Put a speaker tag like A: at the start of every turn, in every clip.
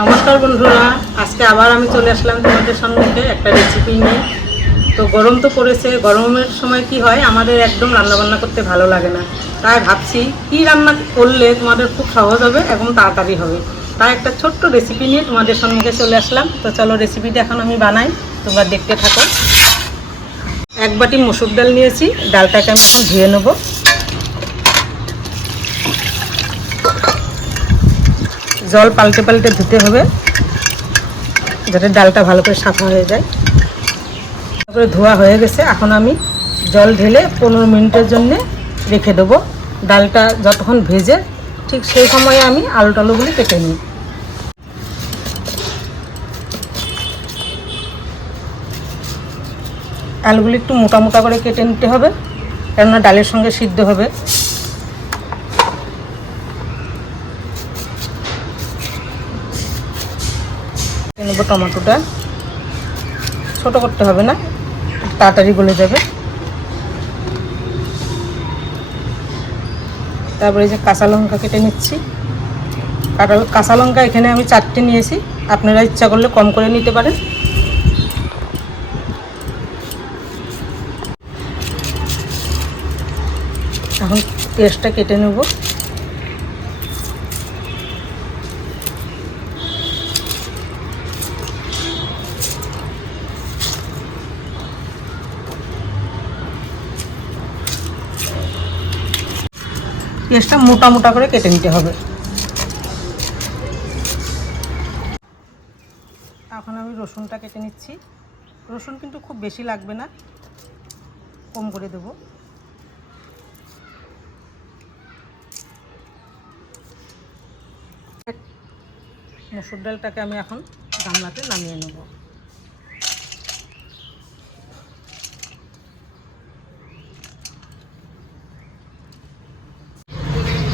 A: নমস্কার বন্ধুরা, আজকে আবার আমি চলে আসলাম তোমাদের সঙ্গে একটা রেসিপি নিয়ে। তো গরম তো পড়েছে, গরমের সময় কি হয়, আমাদের একদম রান্না বান্না করতে ভালো লাগে না। তাই ভাবছি, কি রান্না করলে তোমাদের খুব সহজ হবে এবং তাড়াতাড়ি হবে? তাই একটা ছোট্ট রেসিপি নিয়ে তোমাদের সঙ্গে চলে আসলাম। তো চলো রেসিপিটা এখন আমি বানাই, তোমরা দেখতে থাকো। এক বাটি মসুর ডাল নিয়েছি, ডালটাকে আমি এখন ধুয়ে নেব। জল পাল্টে পাল্টে ধুতে হবে, যাতে ডালটা ভালো করে সাফা হয়ে যায়। তারপরে ধোয়া হয়ে গেছে, এখন আমি জল ঢেলে পনেরো মিনিটের জন্য রেখে দেবো। ডালটা যতক্ষণ ভেজে, ঠিক সেই সময়ে আমি আলু টালুগুলি কেটে নিই। আলুগুলি একটু মোটা মোটা করে কেটে নিতে হবে, কেননা ডালের সঙ্গে সিদ্ধ হবে। নেব টমেটোটা। ছোট করতে হবে না তাড়াতাড়ি গলে যাবে। তারপরে যে কাঁচা লঙ্কা কেটে নিচ্ছি। কাটা কাঁচা লঙ্কা এখানে আমি চারটে নিয়েছি, আপনারা ইচ্ছা করলে কম করে নিতে পারেন। এখন পেঁয়াজটা কেটে নেব। পেঁয়াজটা মোটা মোটা করে কেটে নিতে হবে। এখন আমি রসুনটা কেটে নিচ্ছি। রসুন কিন্তু খুব বেশি লাগবে না। কম করে দেবো। মসুর ডালটাকে আমি এখন গামলাতে নামিয়ে নেব।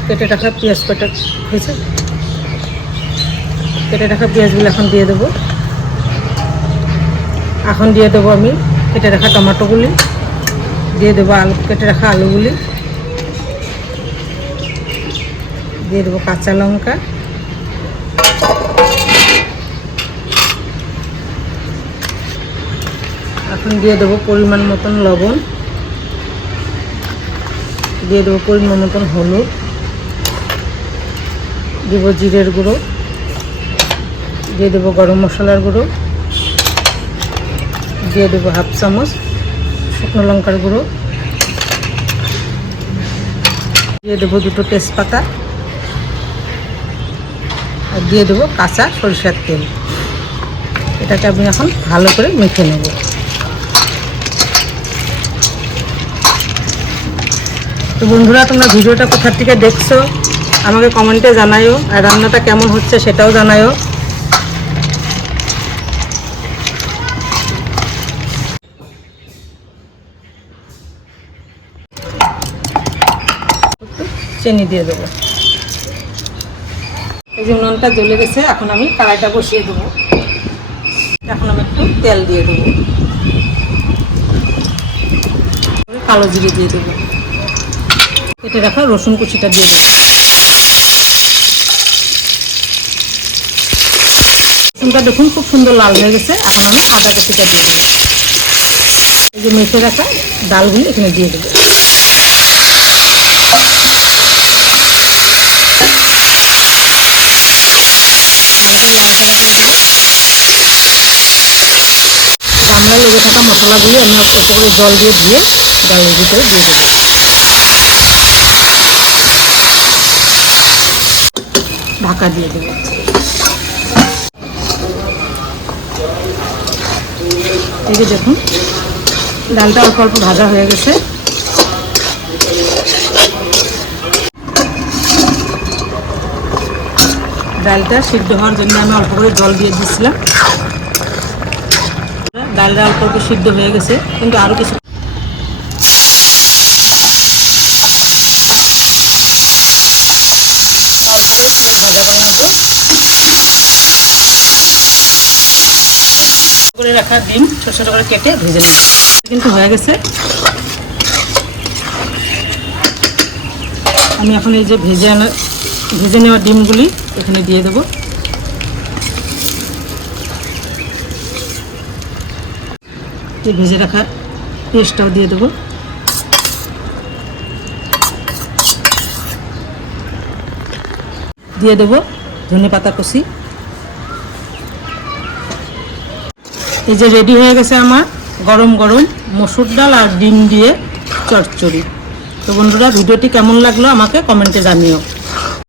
A: কেটে রাখা পেঁয়াজ কাটা হয়েছে? কেটে রাখা পেঁয়াজগুলো এখন দিয়ে দেবো। এখন দিয়ে দেবো আমি কেটে রাখা টমেটোগুলি, দিয়ে দেবো আলু, কেটে রাখা আলুগুলি, দিয়ে দেবো কাঁচা লঙ্কা। এখন দিয়ে দেবো পরিমাণ মতন লবণ, দিয়ে দেবো পরিমাণ মতন হলুদ। দেবো জিরের গুঁড়ো, দিয়ে দেবো গরম মশলার গুঁড়ো, দিয়ে দেবো হাফ চামচ শুকনো লঙ্কার গুঁড়ো, দিয়ে দেবো দুটো তেজপাতা, আর দিয়ে দেবো কাঁচা সরিষার তেল। এটাকে আমি এখন ভালো করে মেখে নেব। তো বন্ধুরা, তোমরা ভিডিওটা কোথার থেকে দেখছ? আমাকে কমেন্টে জানাইও আর রান্নাটা কেমন হচ্ছে সেটাও জানাইও চিনি দিয়ে দেবো। এই যে উনুনটা জ্বলে গেছে, এখন আমি কড়াইটা বসিয়ে দেবো। এখন আমি একটু তেল দিয়ে দেবো। কালো জিরে দিয়ে দেবো। এটা রাখা রসুন কুচিটা দিয়ে দেবো। রসুনটা দেখুন, খুব সুন্দর লাল হয়ে গেছে। এখন আমি আদা কুচিটা দিয়ে দেবো এই যে মেখে রাখা ডালগুলি এখানে দিয়ে দেবো। গামলা লেগে থাকা মশলাগুলি আমি অল্প করে জল দিয়ে ধুয়ে ডালের ভিতরে দিয়ে দেবো। ঢাকা দিয়ে দেবো। যে দেখুন, ডালটা অল্প অল্প ভাজা হয়ে গেছে। ডালটা সিদ্ধ হওয়ার জন্য আমি অল্প করে জল দিয়ে দিচ্ছিলাম ডালটা অল্প অল্প সিদ্ধ হয়ে গেছে, কিন্তু আরও কিছু করে রাখা ডিম ছোটো ছোটো করে কেটে ভেজে কিন্তু হয়ে গেছে। আমি এখন এই যে ভেজে আনা ভেজে নেওয়া ডিমগুলি এখানে দিয়ে দেব। এই ভেজে রাখা পেস্টটাও দিয়ে দেবো। দিয়ে দেবো ধনে পাতা কষি এই যে রেডি হয়ে গেছে আমার গরম গরম মসুর ডাল আর ডিম দিয়ে চচ্চড়ি। তো বন্ধুরা ভিডিওটি কেমন লাগল আমাকে কমেন্টে জানিও।